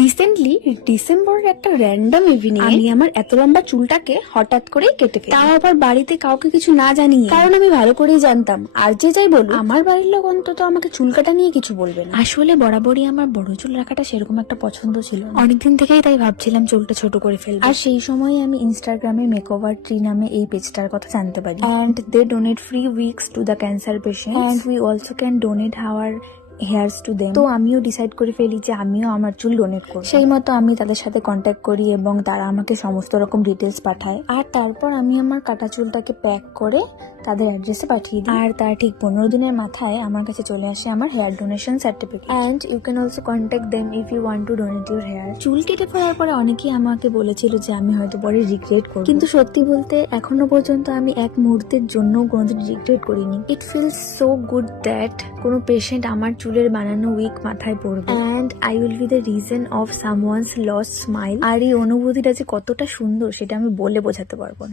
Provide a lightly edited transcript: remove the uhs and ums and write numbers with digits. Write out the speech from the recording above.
Recently ডিসেম্বরের একটা random evening আমি আমার এত লম্বা চুলটাকে হঠাৎ করেই কেটে ফেলি, তাও আবার বাড়িতে কাউকে কিছু না জানিয়ে। কারণ আমি ভালো করেই জানতাম আর যে যাই বলুক আমার বাড়ির লোক অন্তত আমাকে চুল কাটা নিয়ে কিছু বলবে না। আসলে বরাবরই আমার বড় চুল রাখাটা সেরকম একটা পছন্দ ছিল না। অনেকদিন থেকেই তাই ভাবছিলাম চুলটা ছোট করে ফেলবো। আর সেই সময় আমি ইনস্টাগ্রামে মেকওভার ট্রি নামে এই পেজটার কথা জানতে পারি। And they donate free weeks to the cancer patient and we also can donate hour here's to them. তো আমিও ডিসাইড করে ফেলি যে আমিও আমার চুল ডোনেট করব। সেই মতো আমি তাদের সাথে কন্ট্যাক্ট করি এবং তারা আমাকে সমস্ত রকম ডিটেলস পাঠায়। আর তারপর আমি আমার কাটা চুলটাকে প্যাক করে তাদের অ্যাড্রেসে পাঠিয়ে দিই। আর তার ঠিক 15 দিনের মাথায় আমার কাছে চলে আসে আমার hair donation certificate. And you can also contact them if you want to donate your hair. চুল কেটে ফেলার পরে অনেকেই আমাকে বলেছিল যে আমি হয়তো পরে রিগ্রেট করব, কিন্তু সত্যি বলতে এখনো পর্যন্ত আমি এক মুহূর্তের জন্য কোনোদিন রিগ্রেট করিনি। It feels so good that কোনো পেশেন্ট আমার চুলের বানানো উইক মাথায় পড়বে and I will be the reason of someone's lost smile. আর এই অনুভূতিটা যে কতটা সুন্দর সেটা আমি বলে বোঝাতে পারবো না।